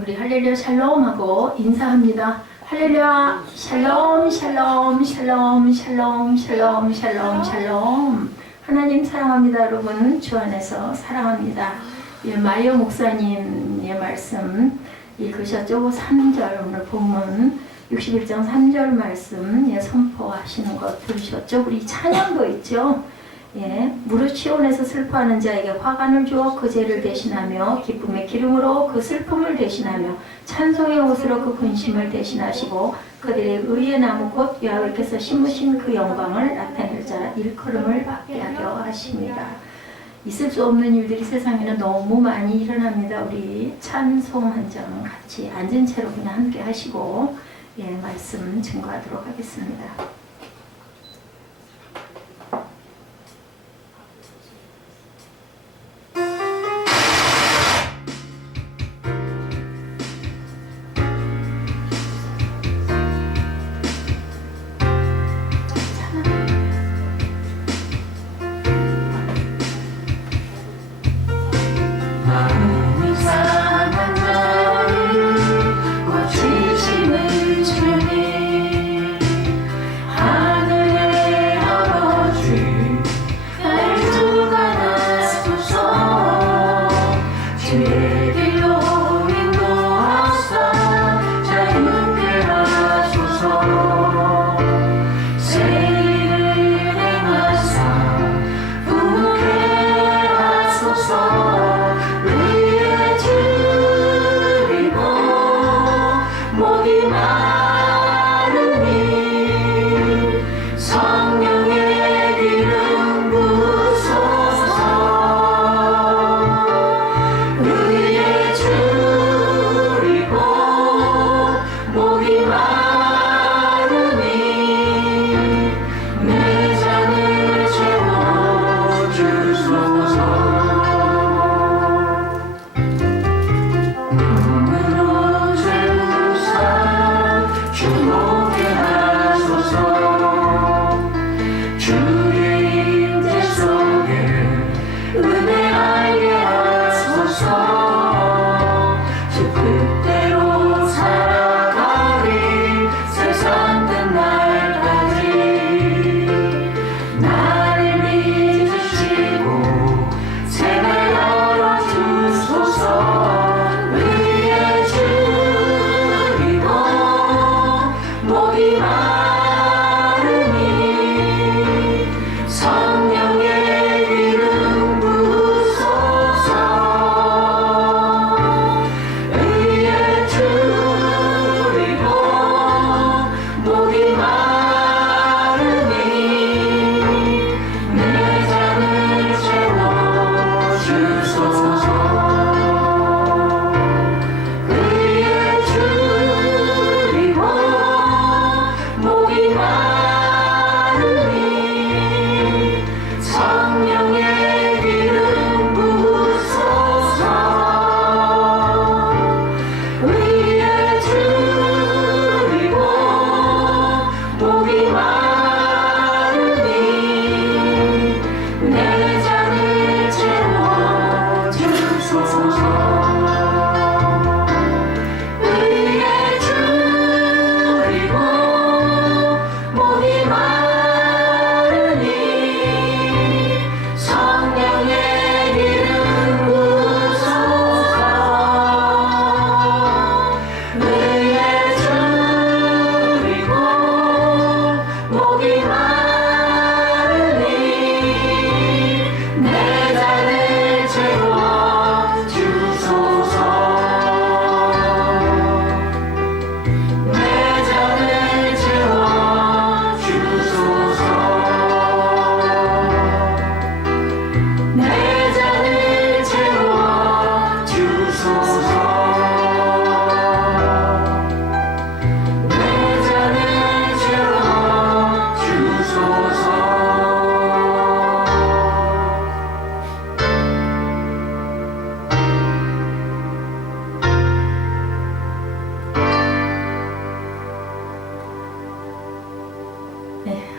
우리 할렐루야 샬롬하고 인사합니다. 할렐루야 샬롬 샬롬 샬롬 샬롬 샬롬 샬롬 샬롬. 하나님 사랑합니다. 여러분 주 안에서 사랑합니다. 마이어 목사님의 말씀 읽으셨죠? 3절 오늘 본문 61장 3절 말씀 선포하시는 거 들으셨죠? 우리 찬양도 있죠? 무릇 시온에서 슬퍼하는 자에게 화관을 주어 그 죄를 대신하며 기쁨의 기름으로 그 슬픔을 대신하며 찬송의 옷으로 그 근심을 대신하시고 그들의 의의 나무 곧 야훼께서 심으신 그 영광을 나타낼 자 일컬음을 받게 하려 하십니다. 있을 수 없는 일들이 세상에는 너무 많이 일어납니다. 우리 찬송 한 장 같이 앉은 채로 그냥 함께 하시고 말씀 증거하도록 하겠습니다.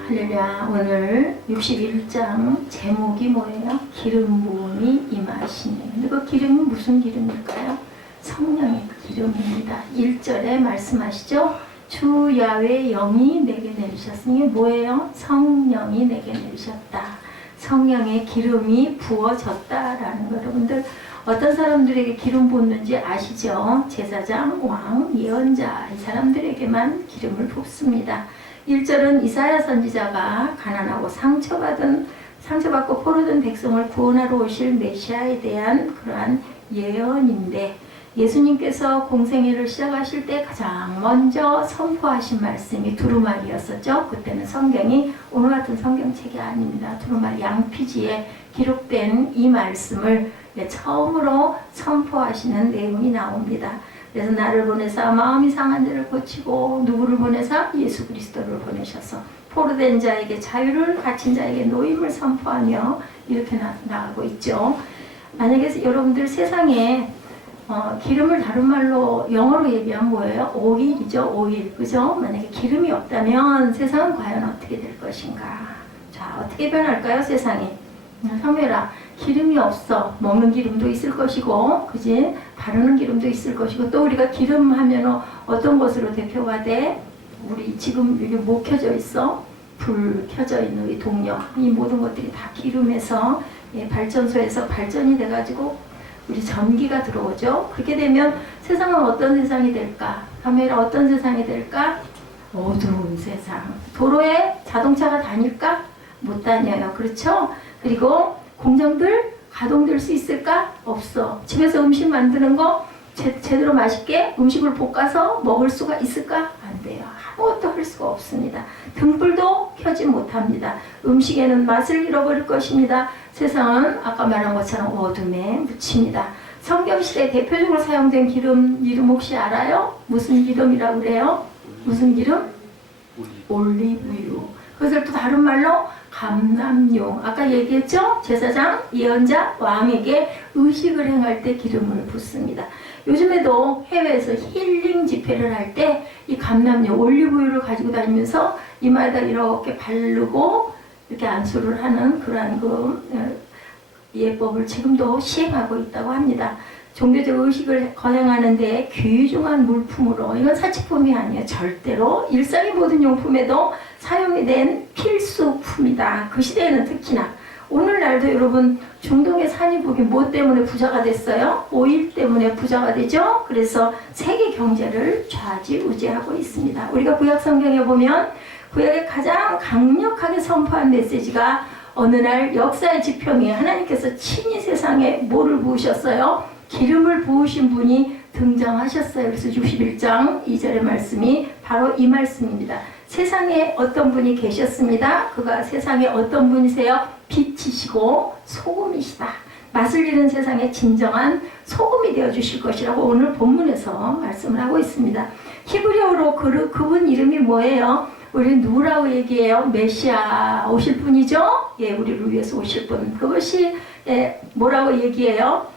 할렐루야. 오늘 61장 제목이 뭐예요? 기름 부음이 임하시네. 근데 그 기름은 무슨 기름일까요? 성령의 기름입니다. 1절에 말씀하시죠. 주 야훼 영이 내게 내리셨으니 뭐예요? 성령이 내게 내리셨다. 성령의 기름이 부어졌다라는 거. 여러분들 어떤 사람들에게 기름 붓는지 아시죠? 제사장, 왕, 예언자 이 사람들에게만 기름을 붓습니다. 1절은 이사야 선지자가 가난하고 상처받고 포로된 백성을 구원하러 오실 메시아에 대한 그러한 예언인데, 예수님께서 공생애를 시작하실 때 가장 먼저 선포하신 말씀이 두루마리였었죠. 그때는 성경이 오늘 같은 성경책이 아닙니다. 두루마리 양피지에 기록된 이 말씀을 처음으로 선포하시는 내용이 나옵니다. 그래서 나를 보내사 마음이 상한 자를 고치고, 누구를 보내사? 예수 그리스도를 보내셔서 포로된 자에게 자유를, 갇힌 자에게 노임을 선포하며 이렇게 나가고 있죠. 만약에 여러분들 세상에 기름을 다른 말로 영어로 얘기하면 뭐예요? 오일이죠. 오일. 그죠? 만약에 기름이 없다면 세상은 과연 어떻게 될 것인가? 자, 어떻게 변할까요? 세상이. 사무엘아, 기름이 없어. 먹는 기름도 있을 것이고, 그지? 바르는 기름도 있을 것이고, 또 우리가 기름 하면 어떤 것으로 대표가 돼? 우리 지금 여기 뭐 켜져 있어? 불 켜져 있는 우리 동력. 이 모든 것들이 다 기름에서 발전소에서 발전이 돼가지고 우리 전기가 들어오죠. 그렇게 되면 세상은 어떤 세상이 될까? 사무엘아, 어떤 세상이 될까? 어두운 세상. 도로에 자동차가 다닐까? 못 다녀요. 그렇죠? 그리고 공장들 가동될 수 있을까? 없어. 집에서 음식 만드는 거 제대로 맛있게 음식을 볶아서 먹을 수가 있을까? 안 돼요. 아무것도 할 수가 없습니다. 등불도 켜지 못합니다. 음식에는 맛을 잃어버릴 것입니다. 세상은 아까 말한 것처럼 어둠에 묻힙니다. 성경시대에 대표적으로 사용된 기름 이름 혹시 알아요? 무슨 기름이라고 그래요? 무슨 기름? 올리브유. 그것을 또 다른 말로 감람용. 아까 얘기했죠? 제사장, 예언자, 왕에게 의식을 행할 때 기름을 붓습니다. 요즘에도 해외에서 힐링 집회를 할 때 이 감람용, 올리브유를 가지고 다니면서 이마에다 이렇게 바르고 이렇게 안수를 하는 그러한 예법을 지금도 시행하고 있다고 합니다. 종교적 의식을 거행하는데 귀중한 물품으로, 이건 사치품이 아니에요. 절대로 일상의 모든 용품에도 사용이 된 필수품이다. 그 시대에는 특히나. 오늘날도 여러분 중동의 산유국이 뭐 때문에 부자가 됐어요? 오일 때문에 부자가 되죠. 그래서 세계 경제를 좌지우지하고 있습니다. 우리가 구약 성경에 보면 구약에 가장 강력하게 선포한 메시지가 어느 날 역사의 지평에 하나님께서 친히 세상에 뭐를 부으셨어요? 기름을 부으신 분이 등장하셨어요. 그래서 61장 2절의 말씀이 바로 이 말씀입니다. 세상에 어떤 분이 계셨습니다. 그가 세상에 어떤 분이세요? 빛이시고 소금이시다. 맛을 잃은 세상에 진정한 소금이 되어주실 것이라고 오늘 본문에서 말씀을 하고 있습니다. 히브리어로 그분 이름이 뭐예요? 우리 누구라고 얘기해요? 메시아 오실 분이죠? 예, 우리를 위해서 오실 분. 그것이 뭐라고 얘기해요?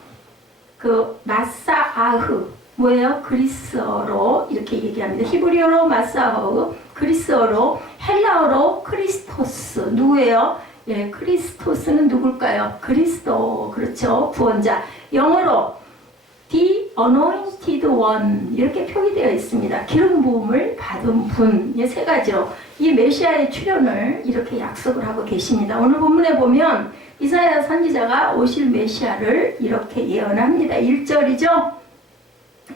마사아흐. 뭐예요? 그리스어로 이렇게 얘기합니다. 히브리어로 마사아흐, 그리스어로, 헬라어로 크리스토스. 누구예요? 예, 크리스토스는 누굴까요? 그리스도. 그렇죠. 구원자. 영어로 The Anointed One 이렇게 표기되어 있습니다. 기름 부음을 받은 분. 이 세 가지로 이 메시아의 출현을 이렇게 약속을 하고 계십니다. 오늘 본문에 보면 이사야 선지자가 오실 메시아를 이렇게 예언합니다. 1절이죠.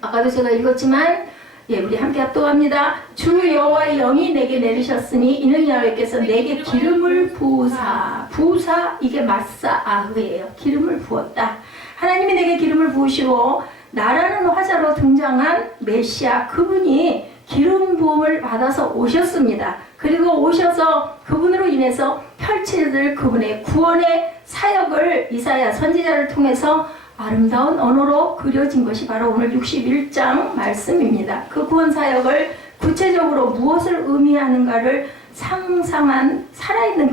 아까도 제가 읽었지만 우리 함께 합독합니다. 주 여호와의 영이 내게 내리셨으니 이는 야훼께서 내게 기름을 부으사 이게 마사아흐예요. 기름을 부었다. 하나님이 내게 기름을 부으시고 나라는 화자로 등장한 메시아, 그분이 기름 부음을 받아서 오셨습니다. 그리고 오셔서 그분으로 인해서 펼쳐질 그분의 구원의 사역을 이사야 선지자를 통해서 아름다운 언어로 그려진 것이 바로 오늘 61장 말씀입니다. 그 구원 사역을 구체적으로 무엇을 의미하는가를 상상한 살아있는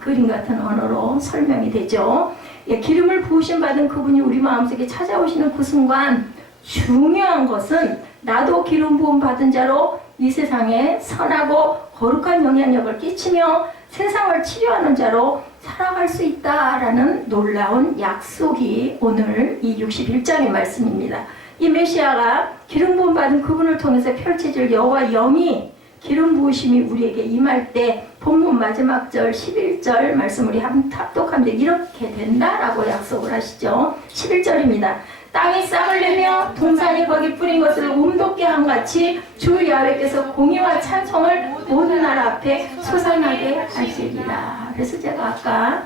그림 같은 언어로 설명이 되죠. 기름을 부으심 받은 그분이 우리 마음속에 찾아오시는 그 순간 중요한 것은 나도 기름 부음 받은 자로 이 세상에 선하고 거룩한 영향력을 끼치며 세상을 치료하는 자로 살아갈 수 있다라는 놀라운 약속이 오늘 이 61장의 말씀입니다. 이 메시아가 기름 부음 받은 그분을 통해서 펼쳐질 여호와 영이 기름 부으심이 우리에게 임할 때 본문 마지막 절 11절 말씀 우리 합독하면 이렇게 된다라고 약속을 하시죠. 11절입니다. 땅이 싹을 내며 동산이 거기 뿌린 것을 움돋게 한 같이 주 야훼께서 공의와 찬송을 모든 나라 앞에 솟아나게 하시리라. 그래서 제가 아까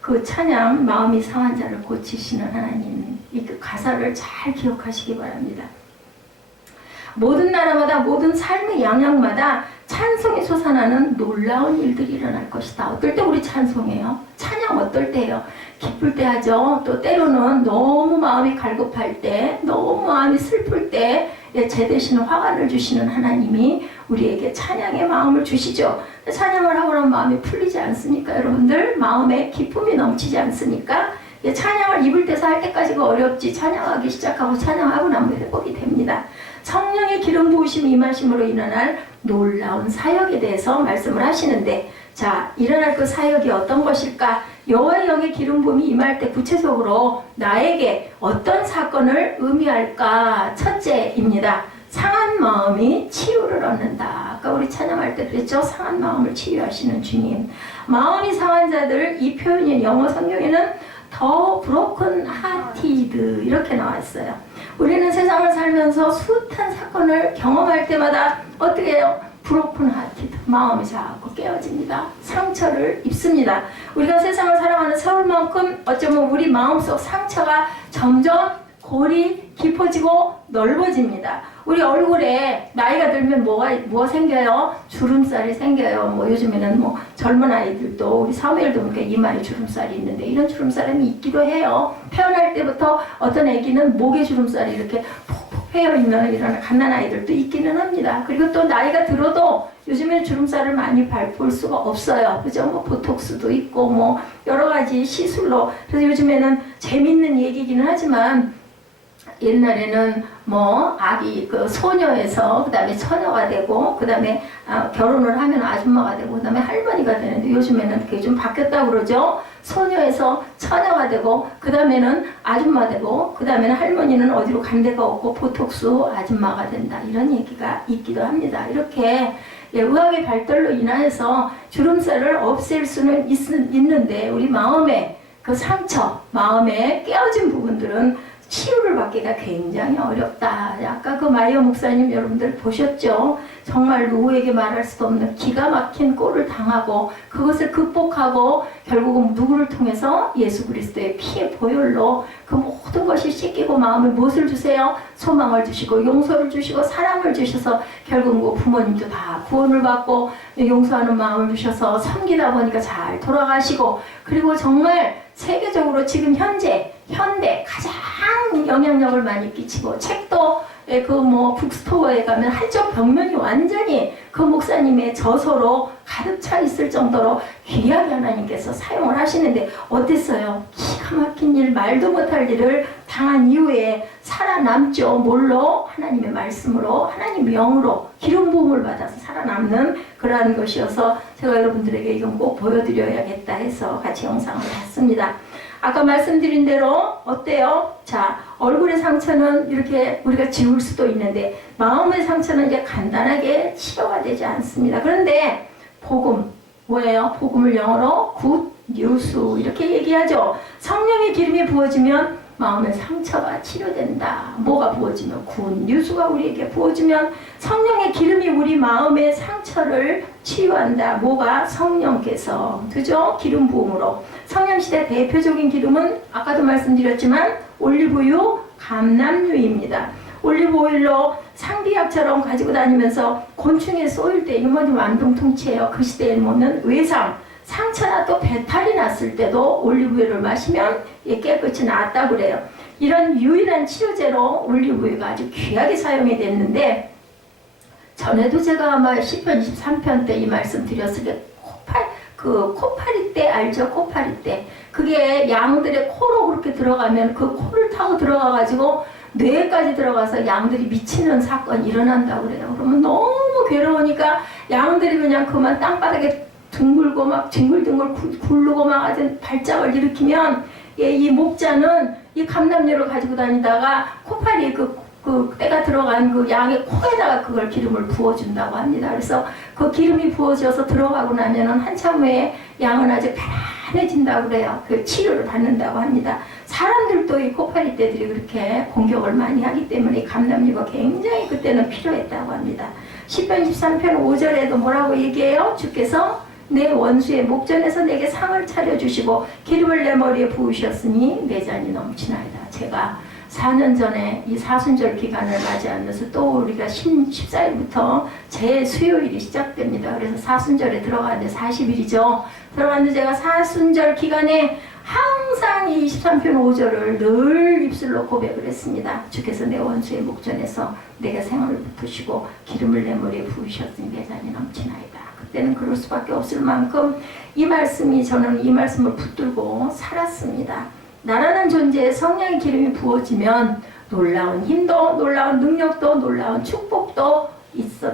그 찬양 마음이 상한 자를 고치시는 하나님 이 가사를 잘 기억하시기 바랍니다. 모든 나라마다 모든 삶의 양양마다 찬송이 솟아나는 놀라운 일들이 일어날 것이다. 어떨 때 우리 찬송해요? 찬양 어떨 때예요? 기쁠 때 하죠. 또 때로는 너무 마음이 갈급할 때, 너무 마음이 슬플 때 제 대신 화관을 주시는 하나님이 우리에게 찬양의 마음을 주시죠. 찬양을 하고 나면 마음이 풀리지 않습니까? 여러분들 마음에 기쁨이 넘치지 않습니까? 찬양을 입을 때서 할 때까지가 어렵지 찬양하기 시작하고 찬양하고 나면 회복이 됩니다. 성령의 기름 부으심이 임하심으로 일어날 놀라운 사역에 대해서 말씀을 하시는데 자, 일어날 그 사역이 어떤 것일까? 여호와의 영의 기름 부음이 임할 때 구체적으로 나에게 어떤 사건을 의미할까? 첫째입니다. 상한 마음이 치유를 얻는다. 아까 우리 찬양할 때 그랬죠? 상한 마음을 치유하시는 주님. 마음이 상한 자들, 이 표현이 영어 성경에는 더 broken hearted 이렇게 나왔어요. 우리는 세상을 살면서 숱한 사건을 경험할 때마다 어떻게 해요? broken hearted, 마음이 자꾸 깨어집니다. 상처를 입습니다. 우리가 세상을 살아가는 세월만큼 어쩌면 우리 마음속 상처가 점점 골이 깊어지고 넓어집니다. 우리 얼굴에 나이가 들면 뭐가 생겨요? 주름살이 생겨요. 뭐 요즘에는 뭐 젊은 아이들도 우리 사무엘도 보니까 이마에 주름살이 있는데 이런 주름살이 있기도 해요. 태어날 때부터 어떤 아기는 목에 주름살이 이렇게 푹푹 패여있는 이런 갓난아이들도 있기는 합니다. 그리고 또 나이가 들어도 요즘에 주름살을 많이 볼 수가 없어요. 그죠? 뭐 보톡스도 있고 뭐 여러 가지 시술로. 그래서 요즘에는 재밌는 얘기기는 하지만 옛날에는 뭐 아기 그 소녀에서 그 다음에 처녀가 되고 그 다음에 결혼을 하면 아줌마가 되고 그 다음에 할머니가 되는데 요즘에는 그게 좀 바뀌었다고 그러죠. 소녀에서 처녀가 되고 그 다음에는 아줌마 되고 그 다음에는 할머니는 어디로 간 데가 없고 보톡스 아줌마가 된다 이런 얘기가 있기도 합니다. 이렇게 의학의 발달로 인하여서 주름살을 없앨 수는 있는데 우리 마음의 그 상처, 마음에 깨어진 부분들은 치유를 받기가 굉장히 어렵다. 아까 그 마이어 목사님 여러분들 보셨죠? 정말 누구에게 말할 수도 없는 기가 막힌 꼴을 당하고 그것을 극복하고 결국은 누구를 통해서 예수 그리스도의 피의 보혈로 그 모든 것이 씻기고 마음에 무엇을 주세요? 소망을 주시고 용서를 주시고 사랑을 주셔서 결국 그 부모님도 다 구원을 받고 용서하는 마음을 주셔서 섬기다 보니까 잘 돌아가시고 그리고 정말 세계적으로 지금 현대 가장 영향력을 많이 끼치고 책도 그 뭐 북스토어에 가면 한쪽 벽면이 완전히 그 목사님의 저서로 가득 차 있을 정도로 귀하게 하나님께서 사용을 하시는데 어땠어요? 기가 막힌 일, 말도 못할 일을 당한 이후에 살아남죠. 뭘로? 하나님의 말씀으로, 하나님의 영으로 기름 부음을 받아서 살아남는 그러한 것이어서 제가 여러분들에게 이건 꼭 보여드려야겠다 해서 같이 영상을 봤습니다. 아까 말씀드린 대로 어때요? 자, 얼굴의 상처는 이렇게 우리가 지울 수도 있는데 마음의 상처는 이제 간단하게 치료가 되지 않습니다. 그런데 복음, 뭐예요? 복음을 영어로 굿 뉴스 이렇게 얘기하죠. 성령의 기름이 부어지면 마음의 상처가 치료된다. 뭐가 부어지면 굿 뉴스가 우리에게 부어지면 성령의 기름이 우리 마음의 상처를 치유한다. 뭐가? 성령께서 그죠? 기름 부음으로. 성령시대 대표적인 기름은 아까도 말씀드렸지만 올리브유, 감람유입니다. 올리브오일로 상비약처럼 가지고 다니면서 곤충에 쏘일 때 이거 좀 안동통치예요. 그 시대에 먹는 외상, 상처나 또 배탈이 났을 때도 올리브유를 마시면 깨끗이 나았다고 그래요. 이런 유일한 치료제로 올리브유가 아주 귀하게 사용이 됐는데 전에도 제가 아마 시편 23편 때 이 말씀 드렸을 때 코파리 때 알죠? 코파리 때 그게 양들의 코로 그렇게 들어가면 그 코를 타고 들어가가지고 뇌까지 들어가서 양들이 미치는 사건이 일어난다고 그래요. 그러면 너무 괴로우니까 양들이 그냥 그만 땅바닥에 둥글고 막 뒹굴뒹굴 굴르고 막 아주 발작을 일으키면 이 목자는 이 감람유를 가지고 다니다가 코파리 그 때가 들어간 그 양의 코에다가 그걸 기름을 부어준다고 합니다. 그래서 그 기름이 부어져서 들어가고 나면은 한참 후에 양은 아주 편안해진다고 그래요. 그 치료를 받는다고 합니다. 사람들도 이 코파리 떼들이 그렇게 공격을 많이 하기 때문에 이 감람유가 굉장히 그때는 필요했다고 합니다. 시편 23편 5절에도 뭐라고 얘기해요? 주께서 내 원수의 목전에서 내게 상을 차려주시고 기름을 내 머리에 부으셨으니 내 잔이 넘치나이다. 제가 4년 전에 이 사순절 기간을 맞이하면서 또 우리가 14일부터 제 수요일이 시작됩니다. 그래서 사순절에 들어가는데 40일이죠. 들어갔는데 제가 사순절 기간에 항상 이 23편 5절을 늘 입술로 고백을 했습니다. 주께서 내 원수의 목전에서 내게 생을 베푸시고 기름을 내 머리에 부으셨으니 내 잔이 넘치나이다. 그때는 그럴 수밖에 없을 만큼 이 말씀이 저는 이 말씀을 붙들고 살았습니다. 나라는 존재에 성령의 기름이 부어지면 놀라운 힘도 놀라운 능력도 놀라운 축복도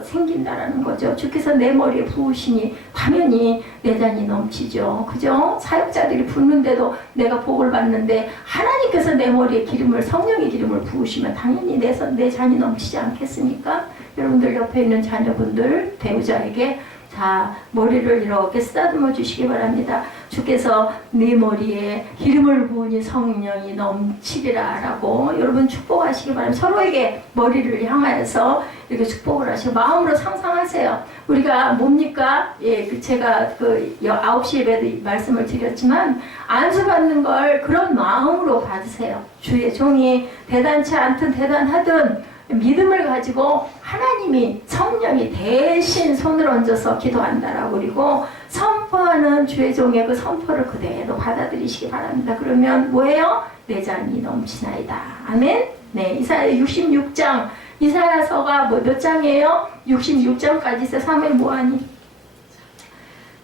생긴다라는 거죠. 주께서 내 머리에 부으시니 당연히 내 잔이 넘치죠. 그죠? 사역자들이 붓는데도 내가 복을 받는데 하나님께서 내 머리에 기름을 성령의 기름을 부으시면 당연히 내 잔이 넘치지 않겠습니까? 여러분들 옆에 있는 자녀분들 배우자에게 자, 머리를 이렇게 쓰다듬어 주시기 바랍니다. 주께서 네 머리에 기름을 부으니 성령이 넘치리라 라고 여러분 축복하시기 바랍니다. 서로에게 머리를 향하여서 이렇게 축복을 하시고 마음으로 상상하세요. 우리가 뭡니까? 예, 제가 9시 예배도 말씀을 드렸지만 안수받는 걸 그런 마음으로 받으세요. 주의 종이 대단치 않든 대단하든 믿음을 가지고 하나님이 성령이 대신 손을 얹어서 기도한다라고 그리고 선포하는 주의 종의 그 선포를 그대로 받아들이시기 바랍니다. 그러면 뭐예요? 내 잔이 넘치나이다. 아멘. 네, 이사야 66장 이사야서가 몇 장이에요? 66장까지 있어요. 사무엘 뭐하니?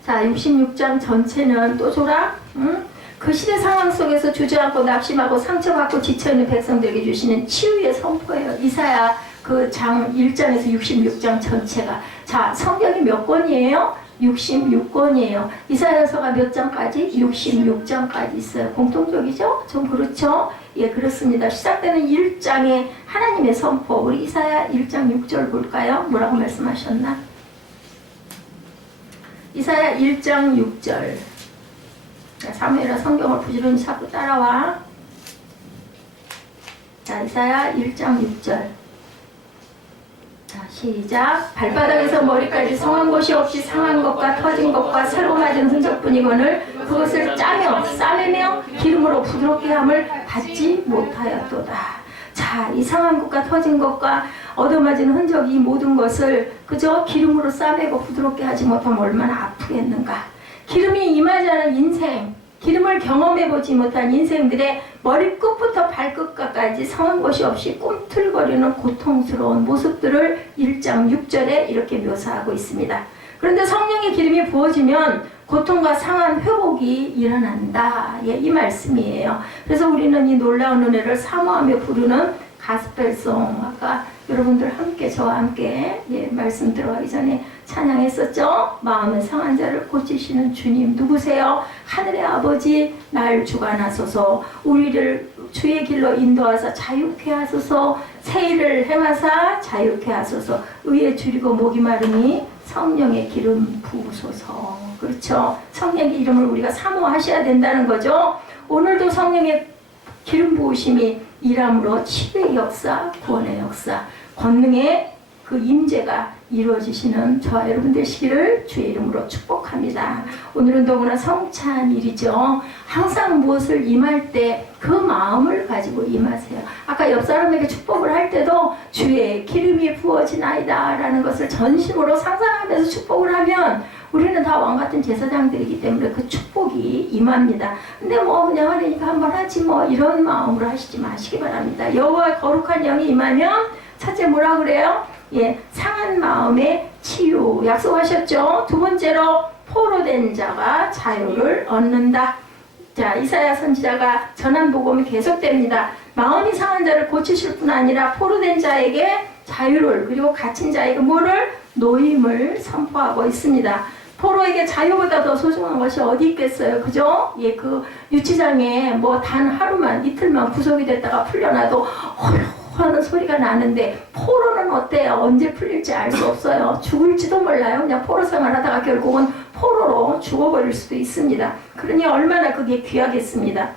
자, 66장 전체는 또 줘라. 응? 그 시대 상황 속에서 주저앉고 낙심하고 상처받고 지쳐있는 백성들에게 주시는 치유의 선포예요. 이사야 그 장 1장에서 66장 전체가. 자, 성경이 몇 권이에요? 66권이에요. 이사야서가 몇 장까지? 66장까지 있어요. 공통적이죠? 좀 그렇죠? 예, 그렇습니다. 시작되는 1장에 하나님의 선포. 우리 이사야 1장 6절 볼까요? 뭐라고 말씀하셨나? 이사야 1장 6절. 자, 사무엘아 성경을 부지런히 자꾸 따라와. 자, 이사야 1장 6절. 자, 시작. 발바닥에서 머리까지 성한 곳이 없이 상한 것과 터진 것과 새로 맞은 흔적뿐이거늘 그것을 짜며 싸매며 기름으로 부드럽게 함을 받지 못하였도다. 자, 이 상한 것과 터진 것과 얻어맞은 흔적 이 모든 것을 그저 기름으로 싸매고 부드럽게 하지 못하면 얼마나 아프겠는가. 기름이 임하지 않은 인생, 기름을 경험해보지 못한 인생들의 머리끝부터 발끝까지 성한 것이 없이 꿈틀거리는 고통스러운 모습들을 1장 6절에 이렇게 묘사하고 있습니다. 그런데 성령의 기름이 부어지면 고통과 상한 회복이 일어난다. 예, 이 말씀이에요. 그래서 우리는 이 놀라운 은혜를 사모하며 부르는 가스펠송, 아까 여러분들 함께 저와 함께 말씀 들어가기 전에 찬양했었죠. 마음의 상한 자를 고치시는 주님 누구세요? 하늘의 아버지 날 주관하소서. 우리를 주의 길로 인도하사 자유케 하소서. 새 일을 행하사 자유케 하소서. 의에 줄이고 목이 마르니 성령의 기름 부으소서. 그렇죠. 성령의 이름을 우리가 사모하셔야 된다는 거죠. 오늘도 성령의 기름 부으심이 일함으로 치유의 역사, 구원의 역사, 권능의 그 임재가 이루어지시는 저와 여러분 되시기를 주의 이름으로 축복합니다. 오늘은 너무나 성찬 일이죠. 항상 무엇을 임할 때 그 마음을 가지고 임하세요. 아까 옆 사람에게 축복을 할 때도 주의 기름이 부어지나이다 라는 것을 전심으로 상상하면서 축복을 하면 우리는 다 왕같은 제사장들이기 때문에 그 축복이 임합니다. 근데 뭐 그냥 하려니까 한번 하지 뭐 이런 마음으로 하시지 마시기 바랍니다. 여호와의 거룩한 영이 임하면 첫째 뭐라 그래요? 예, 상한 마음의 치유 약속하셨죠. 두 번째로 포로된 자가 자유를 얻는다. 자, 이사야 선지자가 전한 복음이 계속됩니다. 마음이 상한 자를 고치실 뿐 아니라 포로된 자에게 자유를 그리고 갇힌 자에게 뭐를? 노임을 선포하고 있습니다. 포로에게 자유보다 더 소중한 것이 어디 있겠어요, 그죠? 예, 그 유치장에 뭐 단 하루만 이틀만 구속이 됐다가 풀려나도 하는 소리가 나는데, 포로는 어때요? 언제 풀릴지 알 수 없어요. 죽을지도 몰라요. 그냥 포로 생활하다가 결국은 포로로 죽어버릴 수도 있습니다. 그러니 얼마나 그게 귀하겠습니다.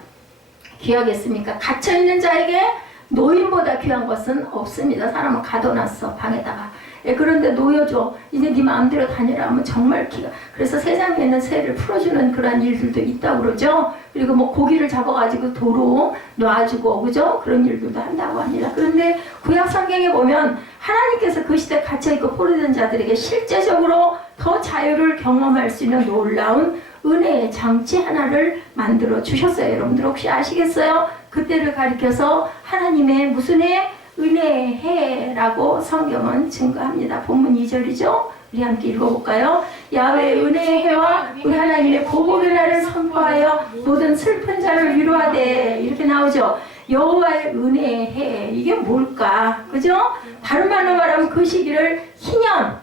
귀하겠습니까? 갇혀있는 자에게 노인보다 귀한 것은 없습니다. 사람은 가둬놨어, 방에다가. 예, 그런데 놓여줘. 이제 네 마음대로 다니라 하면 정말 기가. 그래서 세상에 있는 새를 풀어주는 그런 일들도 있다고 그러죠. 그리고 뭐 고기를 잡아가지고 도로 놔주고, 그죠? 그런 일들도 한다고 합니다. 그런데 구약 성경에 보면 하나님께서 그 시대 갇혀있고 포로된 자들에게 실제적으로 더 자유를 경험할 수 있는 놀라운 은혜의 장치 하나를 만들어 주셨어요. 여러분들 혹시 아시겠어요? 그때를 가리켜서 하나님의 무슨 해? 은혜의 해라고 성경은 증거합니다. 본문 2절이죠. 우리 함께 읽어볼까요? 야훼의 은혜의 해와 우리 하나님의 보복의 날을 선포하여 모든 슬픈 자를 위로하되, 이렇게 나오죠. 여호와의 은혜의 해, 이게 뭘까? 그죠? 다른 말로 말하면 그 시기를 희년,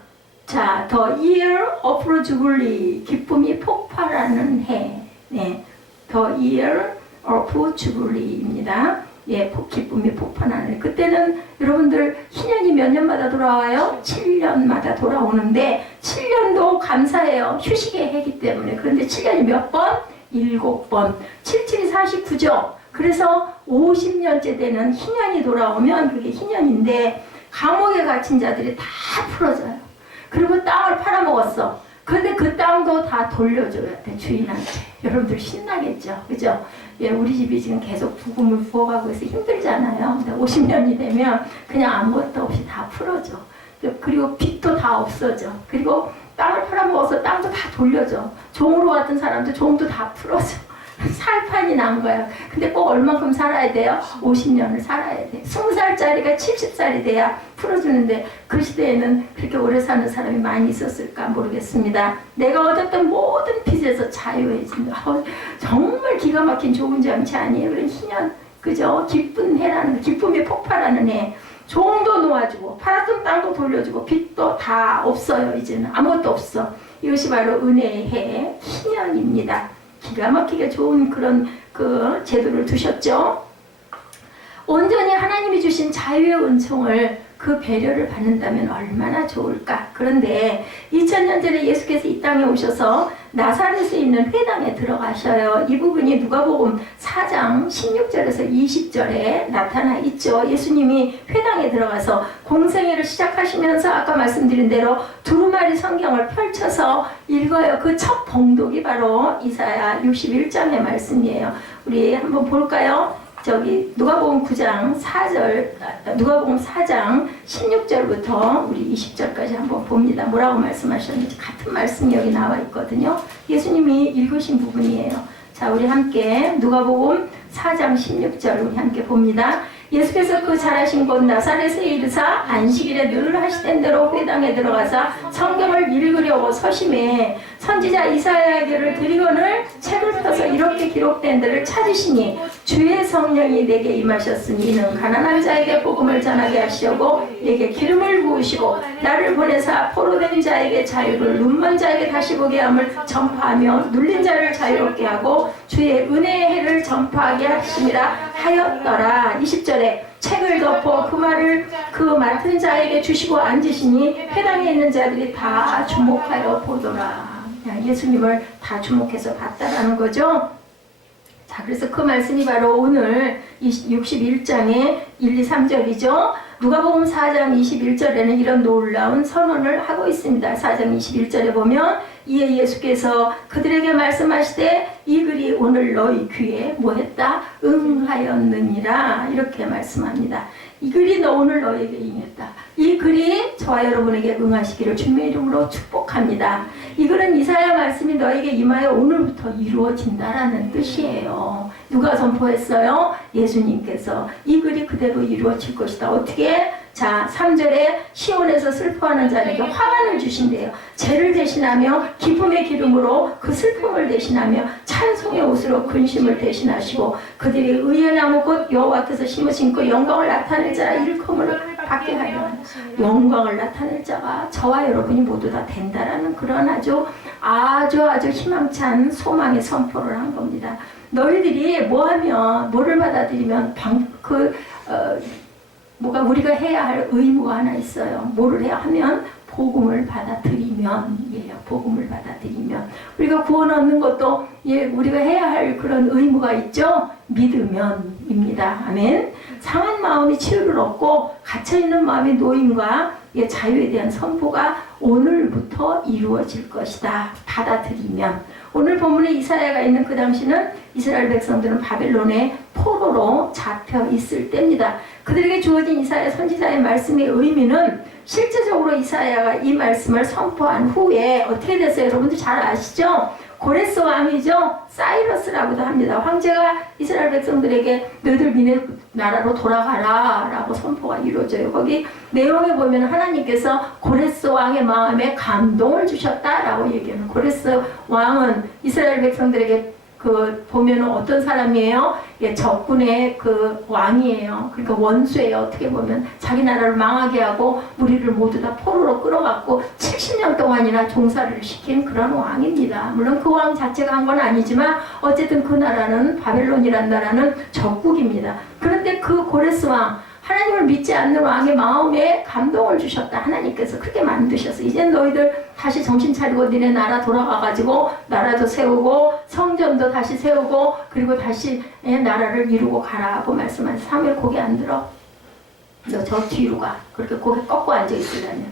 자, the year of jubilee, 기쁨이 폭발하는 해. 네, the year of jubilee입니다. 예, 기쁨이 폭발하는. 그때는 여러분들 희년이 몇 년마다 돌아와요? 7년마다 돌아오는데, 7년도 감사해요. 휴식의 해기 때문에. 그런데 7년이 몇 번? 7번. 77이 49죠. 그래서 50년째 되는 희년이 돌아오면 그게 희년인데, 감옥에 갇힌 자들이 다 풀어져요. 그리고 땅을 팔아먹었어. 그런데 그 땅도 다 돌려줘야 돼, 주인한테. 여러분들 신나겠죠? 그죠? 예, 우리 집이 지금 계속 부금을 부어가고 있어 힘들잖아요. 근데 50년이 되면 그냥 아무것도 없이 다 풀어줘. 그리고 빚도 다 없어져. 그리고 땅을 팔아먹어서 땅도 다 돌려줘. 종으로 같은 사람도 종도 다 풀어줘. 살판이 난 거야. 근데 꼭 얼만큼 살아야 돼요? 50년을 살아야 돼. 20살짜리가 70살이 돼야 풀어주는데, 그 시대에는 그렇게 오래 사는 사람이 많이 있었을까 모르겠습니다. 내가 얻었던 모든 빚에서 자유해진다. 정말 기가 막힌 좋은 장치 아니에요? 그런 희년, 그죠? 기쁜 해라는, 기쁨이 폭발하는 해. 종도 놓아주고 팔았던 땅도 돌려주고 빚도 다 없어요. 이제는 아무것도 없어. 이것이 바로 은혜의 해, 희년입니다. 기가 막히게 좋은 그런 그 제도를 두셨죠. 온전히 하나님이 주신 자유의 은총을, 그 배려를 받는다면 얼마나 좋을까. 그런데 2000년 전에 예수께서 이 땅에 오셔서 나사렛에 있는 회당에 들어가셔요. 이 부분이 누가복음 4장 16절에서 20절에 나타나 있죠. 예수님이 회당에 들어가서 공생애를 시작하시면서 아까 말씀드린 대로 두루마리 성경을 펼쳐서 읽어요. 그 첫 봉독이 바로 이사야 61장의 말씀이에요. 우리 한번 볼까요? 저기 누가복음 9장 4절, 누가복음 4장 16절부터 우리 20절까지 한번 봅니다. 뭐라고 말씀하셨는지 같은 말씀이 여기 나와 있거든요. 예수님이 읽으신 부분이에요. 자, 우리 함께 누가복음 4장 16절 우리 함께 봅니다. 예수께서 그 잘하신 곳 나사렛에 이르사 안식일에 늘 하시던 대로 회당에 들어가사 성경을 읽으려고 서심해 선지자 이사야에게를 드리거늘 책을 펴서 이렇게 기록된 데를 찾으시니 주의 성령이 내게 임하셨으니 이는 가난한 자에게 복음을 전하게 하시려고 내게 기름을 부으시고 나를 보내사 포로된 자에게 자유를, 눈먼 자에게 다시 보게 함을 전파하며 눌린 자를 자유롭게 하고 주의 은혜의 해를 전파하게 하심이라 하였더라. 20절에 책을 덮어 그 말을 그 맡은 자에게 주시고 앉으시니 회당에 있는 자들이 다 주목하여 보더라. 예수님을 다 주목해서 봤다라는 거죠. 자, 그래서 그 말씀이 바로 오늘 61장의 1, 2, 3절이죠. 누가복음 4장 21절에는 이런 놀라운 선언을 하고 있습니다. 4장 21절에 보면 이에 예수께서 그들에게 말씀하시되 이 글이 오늘 너희 귀에 뭐했다? 응하였느니라. 이렇게 말씀합니다. 이 글이 오늘 너에게 임했다. 이 글이 저와 여러분에게 응하시기를 주님의 이름으로 축복합니다. 이 글은 이사야 말씀이 너에게 임하여 오늘부터 이루어진다라는 뜻이에요. 누가 선포했어요? 예수님께서. 이 글이 그대로 이루어질 것이다. 어떻게? 자, 3절에 시온에서 슬퍼하는 자에게 화관을 주신대요. 죄를 대신하며 기쁨의 기름으로 그 슬픔을 대신하며 찬송의 옷으로 근심을 대신하시고 그들이 의의 나무 곧 여호와께서 심으신 그 영광을 나타낼 자라 일컬음을 받게 하려 하는 영광을 나타낼 자가 저와 여러분이 모두 다 된다라는 그런 아주 아주 희망찬 소망의 선포를 한 겁니다. 너희들이 뭐를 받아들이면 뭐가 우리가 해야 할 의무가 하나 있어요. 뭐를 해야 하면 복음을 받아들이면이에요. 복음을 받아들이면 우리가 구원 얻는 것도 우리가 해야 할 그런 의무가 있죠. 믿으면입니다. 아멘. 상한 마음이 치유를 얻고 갇혀있는 마음의 노임과 자유에 대한 선포가 오늘부터 이루어질 것이다. 받아들이면. 오늘 본문에 이사야가 있는 그 당시는 이스라엘 백성들은 바벨론의 포로로 잡혀 있을 때입니다. 그들에게 주어진 이사야 선지자의 말씀의 의미는 실제적으로 이사야가 이 말씀을 선포한 후에 어떻게 됐어요? 여러분들 잘 아시죠? 고레스 왕이죠. 사이러스라고도 합니다. 황제가 이스라엘 백성들에게 너희들 니네 나라로 돌아가라 라고 선포가 이루어져요. 거기 내용에 보면 하나님께서 고레스 왕의 마음에 감동을 주셨다라고 얘기하는. 고레스 왕은 이스라엘 백성들에게 보면은 어떤 사람이에요? 적군의 왕이에요. 그러니까 원수예요. 어떻게 보면 자기 나라를 망하게 하고 우리를 모두 다 포로로 끌어갔고 70년 동안이나 종사를 시킨 그런 왕입니다. 물론 그 왕 자체가 한 건 아니지만 어쨌든 그 나라는 바벨론이란 나라는 적국입니다. 그런데 그 고레스 왕, 하나님을 믿지 않는 왕의 마음에 감동을 주셨다. 하나님께서 그렇게 만드셔서 이제 너희들 다시 정신 차리고 니네 나라 돌아가가지고 나라도 세우고 성전도 다시 세우고 그리고 다시 나라를 이루고 가라고 말씀하셔서 사무엘 고개 안 들어. 너 저 뒤로 가. 그렇게 고개 꺾고 앉아있으려면.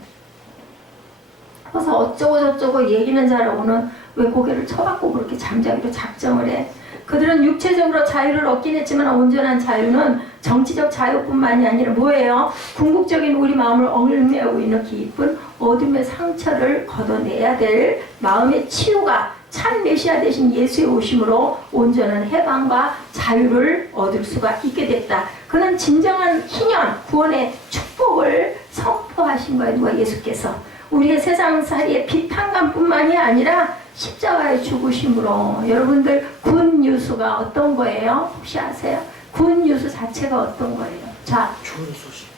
그래서 어쩌고 저쩌고 얘기는 잘하고는 왜 고개를 쳐갖고 그렇게 잠자기로 작정을 해. 그들은 육체적으로 자유를 얻긴 했지만 온전한 자유는 정치적 자유뿐만이 아니라 뭐예요? 궁극적인 우리 마음을 얽매우고 있는 깊은 어둠의 상처를 걷어내야 될 마음의 치유가 참 메시아 되신 예수의 오심으로 온전한 해방과 자유를 얻을 수가 있게 됐다. 그는 진정한 희년, 구원의 축복을 선포하신 거예요. 누가? 예수께서. 우리의 세상살이의 비탄감뿐만이 아니라 십자가의 죽으심으로. 여러분들 굿뉴스가 어떤 거예요? 혹시 아세요? 굿뉴스 자체가 어떤 거예요? 자, 좋은 소식.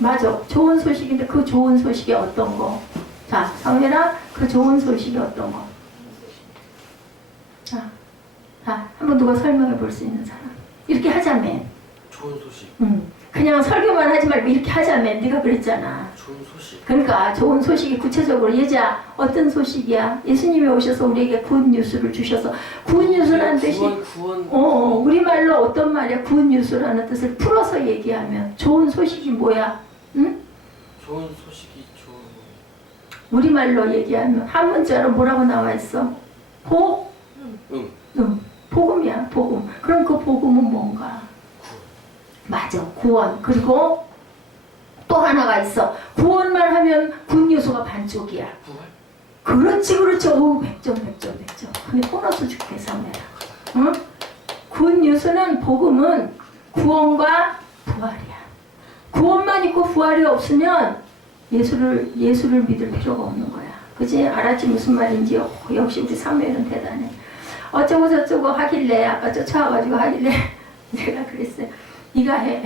맞아. 좋은 소식인데 그 좋은 소식이 어떤 거? 자, 성현아, 그 좋은 소식이 어떤 거? 자, 한번 누가 설명해 볼 수 있는 사람? 이렇게 하자며. 좋은 소식. 그냥 설교만 하지 말고 이렇게 하자며. 네가 그랬잖아. 좋은 소식. 그러니까 좋은 소식이 구체적으로 얘자 어떤 소식이야? 예수님이 오셔서 우리에게 굿뉴스를 주셔서 굿뉴스라는 뜻이 구원. 우리말로 어떤 말이야? 굿뉴스라는 뜻을 풀어서 얘기하면 좋은 소식이 뭐야? 응? 좋은 소식이 좋은. 우리말로 얘기하면 한 문자로 뭐라고 나와 있어? 복음이야. 복음. 그럼 그 복음은 뭔가? 맞아. 구원. 그리고 또 하나가 있어. 구원만 하면 굿뉴스가 반쪽이야. 부활? 그렇지. 오, 100점. 근데 보너스 줄게, 사무엘아. 응? 굿뉴스는, 복음은 구원과 부활이야. 구원만 있고 부활이 없으면 예수를 믿을 필요가 없는 거야. 그치? 알았지? 무슨 말인지. 역시 우리 사무엘은 대단해. 어쩌고 저쩌고 하길래, 아까 쫓아와가지고 하길래 내가 그랬어요. 네가 해.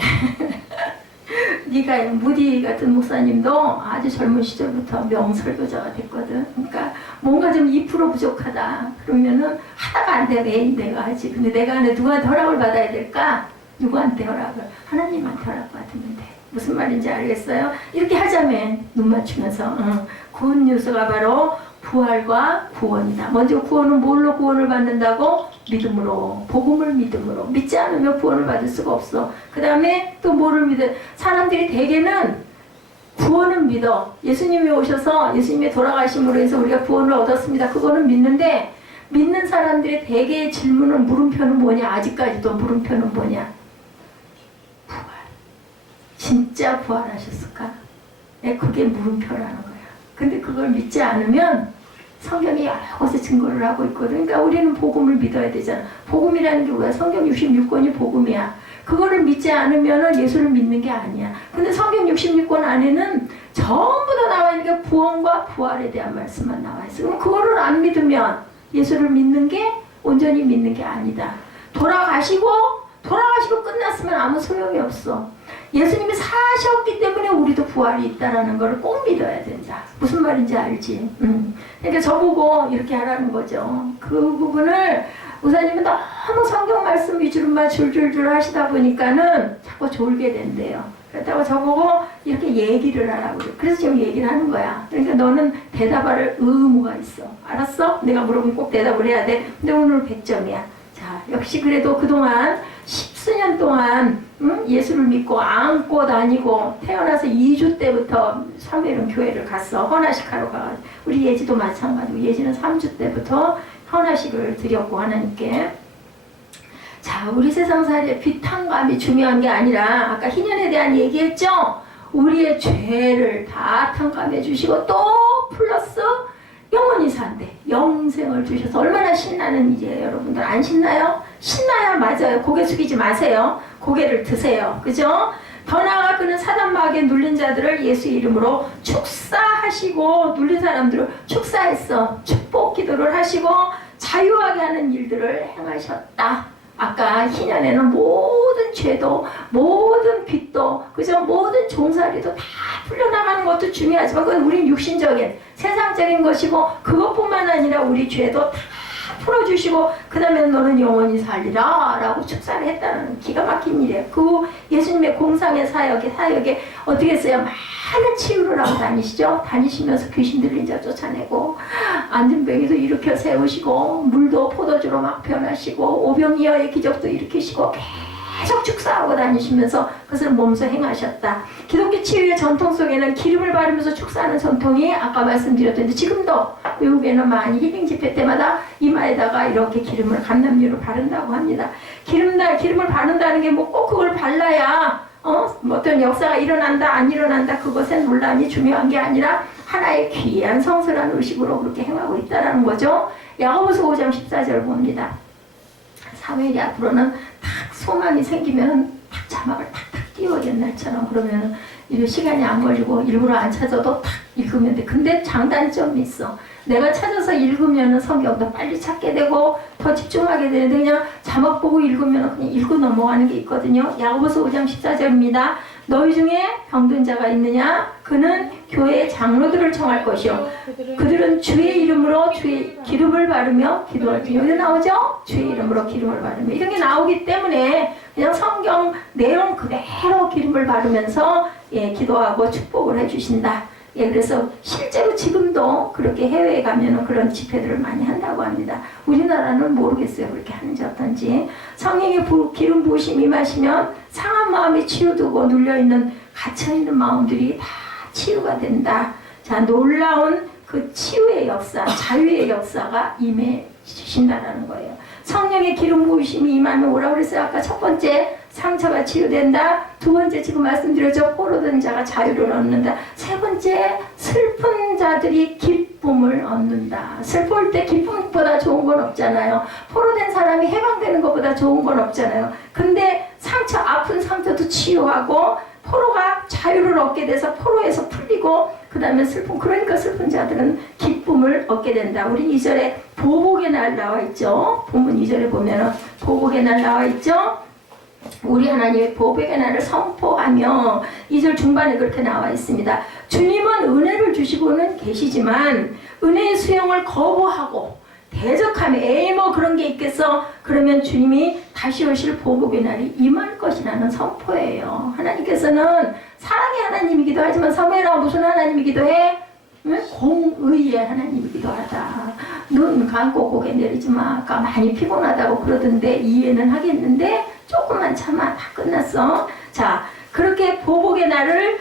네가 해. 무디 같은 목사님도 아주 젊은 시절부터 명설교자가 됐거든. 그러니까 뭔가 좀 2% 부족하다. 그러면은 하다가 안 돼. 내가 하지. 근데 내가 하는데 누구한테 허락을 받아야 될까? 누구한테 허락을? 하나님한테 허락 받으면 돼. 무슨 말인지 알겠어요? 이렇게 하자며 눈 맞추면서. 굿뉴스가 바로 부활과 구원이다. 먼저 구원은 뭘로 구원을 받는다고? 믿음으로. 복음을 믿음으로. 믿지 않으면 구원을 받을 수가 없어. 그 다음에 또 뭐를 믿어? 사람들이 대개는 구원은 믿어. 예수님이 오셔서 예수님의 돌아가심으로 해서 우리가 구원을 얻었습니다. 그거는 믿는데 믿는 사람들의 대개의 질문은 물음표는 뭐냐? 아직까지도 물음표는 뭐냐? 부활. 진짜 부활하셨을까? 그게 물음표라는 거야. 근데 그걸 믿지 않으면 성경이 여러 곳에 증거를 하고 있거든. 그러니까 우리는 복음을 믿어야 되잖아. 복음이라는 게 뭐야? 성경 66권이 복음이야. 그거를 믿지 않으면 예수를 믿는 게 아니야. 근데 성경 66권 안에는 전부 다 나와 있는 게 구원과 부활에 대한 말씀만 나와 있어. 그럼 그거를 안 믿으면 예수를 믿는 게 온전히 믿는 게 아니다. 돌아가시고 끝났으면 아무 소용이 없어. 예수님이 사셨기 때문에 우리도 부활이 있다라는 걸 꼭 믿어야 된다. 무슨 말인지 알지? 그러니까 저보고 이렇게 하라는 거죠. 그 부분을 우사님은 너무 성경 말씀 위주로만 줄줄줄 하시다 보니까는 자꾸 졸게 된대요. 그렇다고 저보고 이렇게 얘기를 하라고 그래요. 그래서 지금 얘기를 하는 거야. 그러니까 너는 대답할 의무가 있어. 알았어? 내가 물어보면 꼭 대답을 해야 돼. 근데 오늘 100점이야. 자, 역시 그래도 그동안 10수년 동안 예수를 믿고 안고 다니고 태어나서 2주 때부터 삼회령 교회를 갔어. 헌화식 하러 가. 우리 예지도 마찬가지고 예지는 3주 때부터 헌화식을 드렸고 하나님께. 자, 우리 세상살이의 비탄감이 중요한 게 아니라 아까 희년에 대한 얘기했죠? 우리의 죄를 다 탕감해 주시고 또 플러스 영원히 산대. 영생을 주셔서 얼마나 신나는 일이에요. 여러분들 안 신나요? 신나야 맞아요. 고개 숙이지 마세요. 고개를 드세요. 그죠? 더 나아가 그는 사단마귀에 눌린 자들을 예수 이름으로 축사하시고 눌린 사람들을 축사했어. 축복 기도를 하시고 자유하게 하는 일들을 행하셨다. 아까 희년에는 모든 죄도 모든 빚도 그죠? 모든 종살이도 다 풀려나가는 것도 중요하지만 그건 우린 육신적인 세상적인 것이고 그것뿐만 아니라 우리 죄도 다 풀어주시고 그 다음에 너는 영원히 살리라 라고 축사를 했다는 기가 막힌 일이에요. 그 예수님의 공상의 사역에 어떻게 했어요? 많은 치유를 하고 다니시죠. 다니시면서 귀신 들린 자 쫓아내고 안진병이도 일으켜 세우시고 물도 포도주로 막 변하시고 오병이어의 기적도 일으키시고 계속 축사하고 다니시면서 그것을 몸소 행하셨다. 기독교 치유의 전통 속에는 기름을 바르면서 축사하는 전통이 아까 말씀드렸던데 지금도 외국에는 많이 힐링 집회 때마다 이마에다가 이렇게 기름을 감람유로 바른다고 합니다. 기름을 바른다는 게 뭐 꼭 그걸 발라야 뭐 어떤 역사가 일어난다 안 일어난다 그것에 논란이 중요한 게 아니라 하나의 귀한 성스러운 의식으로 그렇게 행하고 있다는 거죠. 야고보서 5장 14절 봅니다. 사무엘이 앞으로는 딱 소망이 생기면 딱 자막을 탁탁 띄워 옛날처럼 그러면 이런 시간이 안 걸리고 일부러 안 찾아도 탁 읽으면 돼. 근데 장단점이 있어. 내가 찾아서 읽으면 성경도 빨리 찾게 되고 더 집중하게 되는데 그냥 자막 보고 읽으면 그냥 읽고 넘어가는 게 있거든요. 야고보서 5장 14절입니다. 너희 중에 병든 자가 있느냐? 그는 교회의 장로들을 청할 것이요. 그들은 주의 이름으로 주의 기름을 바르며 기도할지. 여기 나오죠? 주의 이름으로 기름을 바르며. 이런 게 나오기 때문에 그냥 성경 내용 그대로 기름을 바르면서 기도하고 축복을 해주신다. 그래서 실제로 지금도 그렇게 해외에 가면은 그런 집회들을 많이 한다고 합니다. 우리나라는 모르겠어요. 그렇게 하는지 어떤지. 성령의 기름 부으심이 임하시면 상한 마음이 치유되고 눌려있는 갇혀있는 마음들이 다 치유가 된다. 자, 놀라운 그 치유의 역사, 자유의 역사가 임해주신다라는 거예요. 성령의 기름 부으심이 임하면 뭐라고 그랬어요? 아까 첫 번째 상처가 치유된다. 두 번째 지금 말씀드렸죠. 포로된 자가 자유를 얻는다. 세 번째 슬픈 자들이 기쁨을 얻는다. 슬플 때 기쁨보다 좋은 건 없잖아요. 포로된 사람이 해방되는 것보다 좋은 건 없잖아요. 근데 아픈 상처도 치유하고 포로가 자유를 얻게 돼서 포로에서 풀리고 그 다음에 그러니까 슬픈 자들은 기쁨을 얻게 된다. 우리 2절에 보복의 날 나와 있죠. 본문 2절에 보면은 보복의 날 나와 있죠. 우리 하나님의 보복의 날을 선포하며 2절 중반에 그렇게 나와 있습니다. 주님은 은혜를 주시고는 계시지만 은혜의 수용을 거부하고 대적하며 에이 뭐 그런 게 있겠어. 그러면 주님이 다시 오실 보복의 날이 임할 것이라는 선포예요. 하나님께서는 사랑의 하나님이기도 하지만 사무엘아 무슨 하나님이기도 해? 공의의 하나님이기도 하다. 눈 감고 고개 내리지 마. 아까 많이 피곤하다고 그러던데 이해는 하겠는데 조금만 참아. 다 끝났어. 자, 그렇게 보복의 날을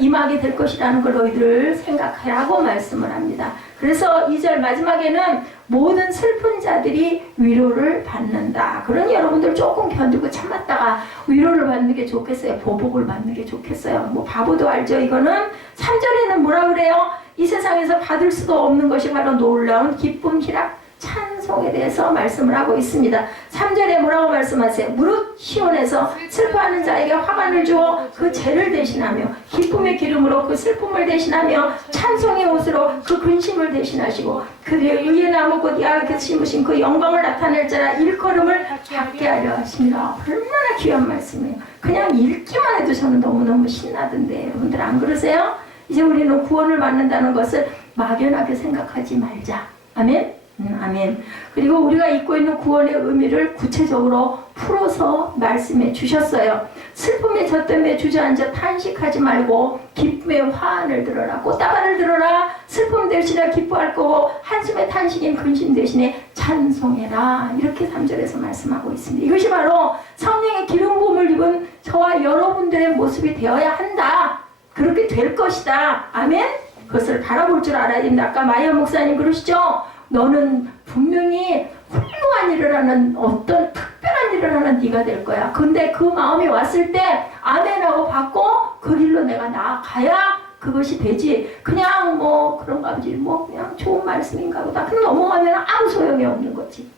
임하게 될 것이라는 걸 너희들 생각하라고 말씀을 합니다. 그래서 2절 마지막에는 모든 슬픈 자들이 위로를 받는다. 그러니 여러분들 조금 견디고 참았다가 위로를 받는 게 좋겠어요? 보복을 받는 게 좋겠어요? 뭐 바보도 알죠? 이거는 3절에는 뭐라 그래요? 이 세상에서 받을 수도 없는 것이 바로 놀라운 기쁨, 희락, 찬송에 대해서 말씀을 하고 있습니다. 3절에 뭐라고 말씀하세요? 무릇 시온에서 슬퍼하는 자에게 화관을 주어 그 죄를 대신하며 기쁨의 기름으로 그 슬픔을 대신하며 찬송의 옷으로 그 근심을 대신하시고 그의 의의 나무 곧 야곱에서 심으신 그 영광을 나타낼 자라 일컬음을 받게 하려 하십니다. 얼마나 귀한 말씀이에요. 그냥 읽기만 해도 저는 너무너무 신나던데 여러분들 안 그러세요? 이제 우리는 구원을 받는다는 것을 막연하게 생각하지 말자. 아멘? 아멘. 그리고 우리가 잊고 있는 구원의 의미를 구체적으로 풀어서 말씀해 주셨어요. 슬픔에 젖됨에 주저앉아 탄식하지 말고 기쁨의 화환을 들어라. 꽃다발을 들어라. 슬픔 대신에 기뻐할 거고 한숨의 탄식인 근심 대신에 찬송해라. 이렇게 3절에서 말씀하고 있습니다. 이것이 바로 성령의 기름 부음을 입은 저와 여러분들의 모습이 되어야 한다. 그렇게 될 것이다. 아멘? 그것을 바라볼 줄 알아야 된다. 아까 마이어 목사님 그러시죠? 너는 분명히 훌륭한 일을 하는 어떤 특별한 일을 하는 네가 될 거야. 근데 그 마음이 왔을 때 아멘하고 받고 그 길로 내가 나아가야 그것이 되지. 그냥 뭐 그런가 보지. 뭐 그냥 좋은 말씀인가 보다. 그럼 넘어가면 아무 소용이 없는 거지.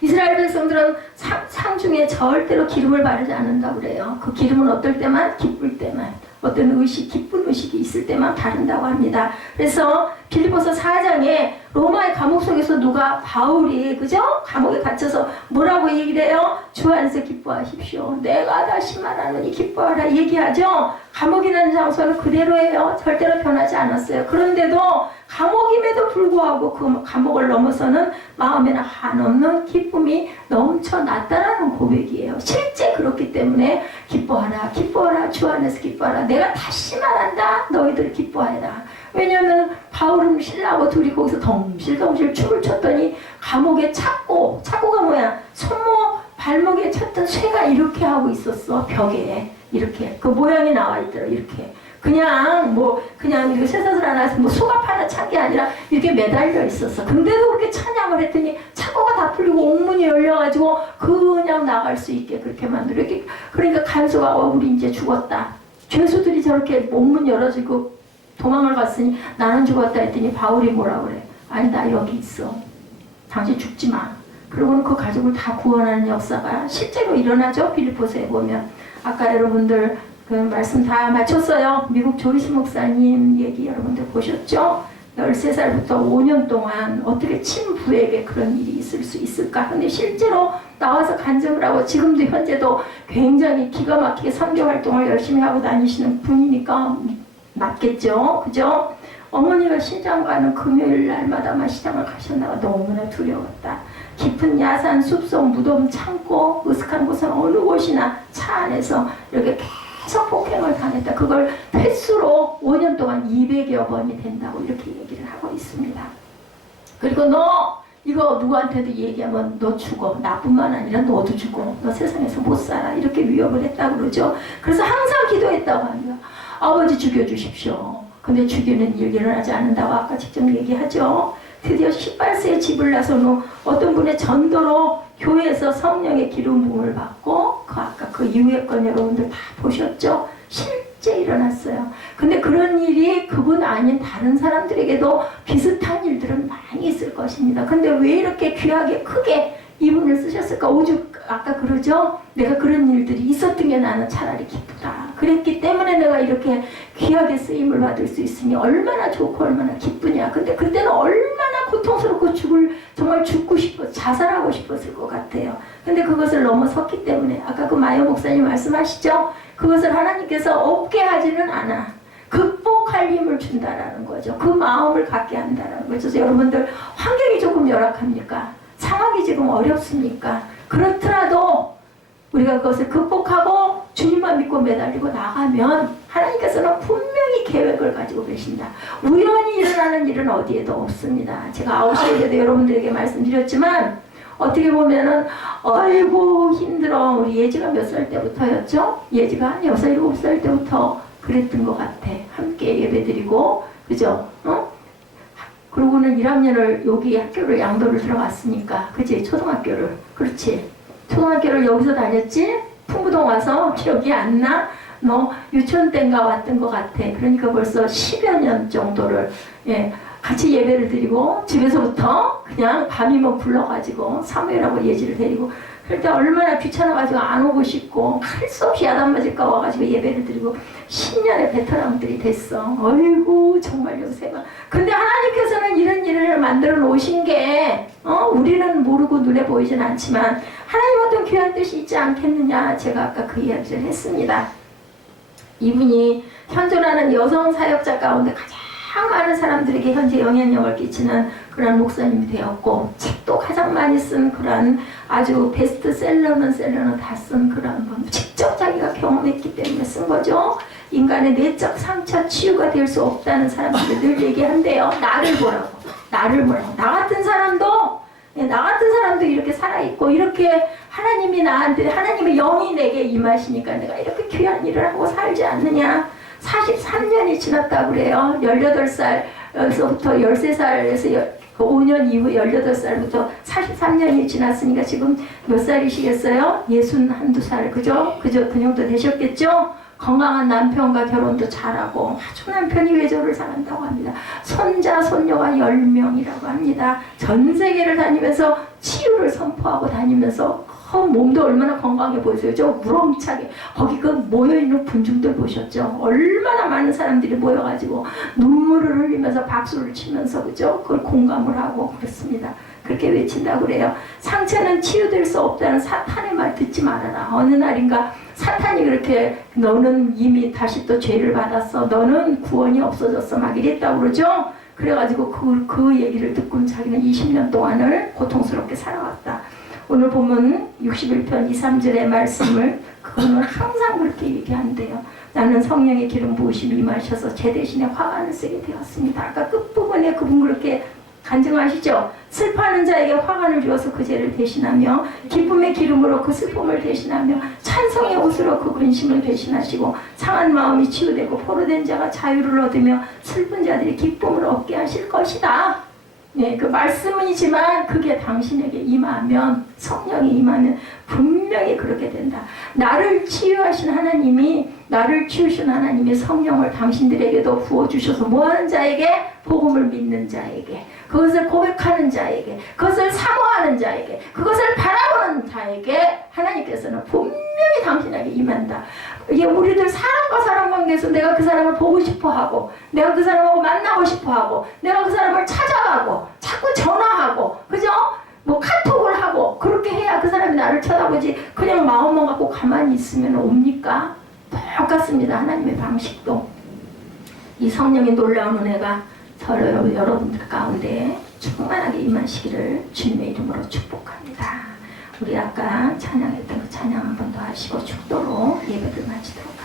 이스라엘 백성들은 상중에 절대로 기름을 바르지 않는다고 그래요. 그 기름은 어떨 때만? 기쁠 때만. 어떤 의식, 기쁜 의식이 있을 때만 바른다고 합니다. 그래서 빌립보서 4장에 로마의 감옥 속에서 누가 바울이 그죠? 감옥에 갇혀서 뭐라고 얘기를 해요? 주 안에서 기뻐하십시오. 내가 다시 말하노니 기뻐하라 얘기하죠. 감옥이라는 장소는 그대로예요. 절대로 변하지 않았어요. 그런데도 감옥임에도 불구하고 그 감옥을 넘어서는 마음에는 한없는 기쁨이 넘쳐났다라는 고백이에요. 실제 그렇기 때문에 기뻐하라, 기뻐하라, 주 안에서 기뻐하라. 내가 다시 말한다. 너희들 기뻐해라. 왜냐하면 바울은 신라하고 둘이 거기서 덩실덩실 춤을 췄더니 감옥에 착고가 뭐야? 손목 발목에 쳤던 쇠가 이렇게 하고 있었어. 벽에 이렇게 그 모양이 나와 있더라. 이렇게 그냥 이렇게 쇠사슬 하나 뭐 수갑 하나 찬 게 아니라 이렇게 매달려 있었어. 근데도 그렇게 찬양을 했더니 착고가 다 풀리고 옥문이 열려가지고 그냥 나갈 수 있게 그렇게 만들어. 이렇게 그러니까 간수가 우리 이제 죽었다. 죄수들이 저렇게 옥문 열어지고 도망을 갔으니 나는 죽었다 했더니 바울이 뭐라 그래? 아니 나 여기 있어. 당신 죽지 마. 그러고는 그 가족을 다 구원하는 역사가 실제로 일어나죠. 빌립보서에 보면. 아까 여러분들 그 말씀 다 마쳤어요. 미국 조이스 목사님 얘기 여러분들 보셨죠? 13살부터 5년 동안 어떻게 친부에게 그런 일이 있을 수 있을까? 근데 실제로 나와서 간증을 하고 지금도 현재도 굉장히 기가 막히게 선교 활동을 열심히 하고 다니시는 분이니까 맞겠죠? 그죠? 어머니가 시장 가는 금요일 날마다만 시장을 가셨나봐. 너무나 두려웠다. 깊은 야산, 숲속, 무덤, 창고, 으슥한 곳은 어느 곳이나 차 안에서 이렇게 계속 폭행을 당했다. 그걸 횟수로 5년 동안 200여 번이 된다고 이렇게 얘기를 하고 있습니다. 그리고 너 이거 누구한테도 얘기하면 너 죽어. 나뿐만 아니라 너도 죽어. 너 세상에서 못 살아. 이렇게 위협을 했다고 그러죠. 그래서 항상 기도했다고 합니다. 아버지 죽여주십시오. 근데 죽이는 일 일어나지 않는다고 아까 직접 얘기하죠. 드디어 18세에 집을 나선 후 어떤 분의 전도로 교회에서 성령의 기름 부음을 받고 아까 그 이후의 건 여러분들 다 보셨죠? 실제 일어났어요. 근데 그런 일이 그분 아닌 다른 사람들에게도 비슷한 일들은 많이 있을 것입니다. 근데 왜 이렇게 귀하게 크게 이분을 쓰셨을까? 오죽 아까 그러죠? 내가 그런 일들이 있었던 게 나는 차라리 기쁘다. 그랬기 때문에 내가 이렇게 귀하게 쓰임을 받을 수 있으니 얼마나 좋고 얼마나 기쁘냐. 근데 그때는 얼마나 고통스럽고 정말 죽고 싶어 자살하고 싶었을 것 같아요. 근데 그것을 넘어섰기 때문에 아까 그 마이어 목사님 말씀하시죠? 그것을 하나님께서 없게 하지는 않아. 극복할 힘을 준다라는 거죠. 그 마음을 갖게 한다라는 거죠. 그래서 여러분들 환경이 조금 열악합니까? 상황이 지금 어렵습니까? 그렇더라도 우리가 그것을 극복하고 주님만 믿고 매달리고 나가면 하나님께서는 분명히 계획을 가지고 계신다. 우연히 일어나는 일은 어디에도 없습니다. 제가 9시에도 여러분들에게 말씀드렸지만 어떻게 보면은 아이고 힘들어. 우리 예지가 몇 살 때부터였죠? 예지가 한 6, 7살 때부터 그랬던 것 같아. 함께 예배드리고 그죠? 그러고는 1학년을 여기 학교를 양도를 들어갔으니까 그치? 초등학교를 그렇지? 초등학교를 여기서 다녔지? 풍부동 와서 기억이 안 나? 너 유치원 때인가 왔던 것 같아. 그러니까 벌써 10여 년 정도를 같이 예배를 드리고 집에서부터 그냥 밤이면 불러가지고 사무엘하고 예지를 데리고 그럴 때 얼마나 귀찮아가지고 안 오고 싶고 할 수 없이 야단 맞을까 와가지고 예배를 드리고 10년의 베테랑들이 됐어. 어이구 정말 요새가. 근데 하나님께서는 이런 일을 만들어 놓으신 게 우리는 모르고 눈에 보이진 않지만 하나님 어떤 귀한 뜻이 있지 않겠느냐. 제가 아까 그 이야기를 했습니다. 이분이 현존하는 여성 사역자 가운데 가장 많은 사람들에게 현재 영향력을 끼치는 그런 목사님이 되었고 책도 가장 많이 쓴 그런 아주 베스트셀러는 다 쓴 그런 분. 직접 자기가 경험했기 때문에 쓴 거죠. 인간의 내적 상처 치유가 될 수 없다는 사람들이 늘 얘기한대요. 나를 보라고. 나 같은 사람도 이렇게 살아있고 이렇게 하나님이 나한테 하나님의 영이 내게 임하시니까 내가 이렇게 귀한 일을 하고 살지 않느냐. 43년이 지났다고 그래요. 18살에서부터 13살에서 5년 이후 18살부터 43년이 지났으니까 지금 몇 살이시겠어요? 61~2살. 그죠? 그 정도 되셨겠죠? 건강한 남편과 결혼도 잘하고 아주 남편이 외조를 잘한다고 합니다. 손자, 손녀가 10명이라고 합니다. 전 세계를 다니면서 치유를 선포하고 다니면서 몸도 얼마나 건강해 보이세요. 저 무럼차게 거기 그 모여있는 군중들 보셨죠? 얼마나 많은 사람들이 모여가지고 눈물을 흘리면서 박수를 치면서 그죠? 그걸 공감을 하고 그렇습니다. 그렇게 외친다고 그래요. 상처는 치유될 수 없다는 사탄의 말 듣지 말아라. 어느 날인가 사탄이 그렇게 너는 이미 다시 또 죄를 받았어. 너는 구원이 없어졌어. 막 이랬다고 그러죠? 그래가지고 그 얘기를 듣고 자기는 20년 동안을 고통스럽게 살아왔다. 오늘 보면 61편 2, 3절의 말씀을 그거는 항상 그렇게 얘기한대요. 나는 성령의 기름 부으심이 임하셔서 제 대신에 화관을 쓰게 되었습니다. 아까 끝부분에 그분 그렇게 간증하시죠? 슬퍼하는 자에게 화관을 주어서 그 죄를 대신하며 기쁨의 기름으로 그 슬픔을 대신하며 찬송의 옷으로 그 근심을 대신하시고 상한 마음이 치유되고 포로된 자가 자유를 얻으며 슬픈 자들이 기쁨을 얻게 하실 것이다. 네, 그 말씀이지만 그게 당신에게 임하면 성령이 임하면 분명히 그렇게 된다. 나를 치유하신 하나님이 나를 치우신 하나님의 성령을 당신들에게도 부어주셔서 뭐하는 자에게? 복음을 믿는 자에게, 그것을 고백하는 자에게, 그것을 사모하는 자에게, 그것을 바라보는 자에게 하나님께서는 분명히 당신에게 임한다. 이게 우리들 사람과 사람 관계에서 내가 그 사람을 보고 싶어하고 내가 그 사람하고 만나고 싶어하고 내가 그 사람을 찾아가고 자꾸 전화하고 그죠? 뭐 카톡을 하고 그렇게 해야 그 사람이 나를 쳐다보지 그냥 마음만 갖고 가만히 있으면 옵니까? 똑같습니다. 하나님의 방식도. 이 성령의 놀라운 은혜가 서로 여러분들 가운데 충만하게 임하시기를 주님의 이름으로 축복합니다. 우리 아까 찬양했던 그 찬양 한 번 더 하시고 축도로 예배를 마치도록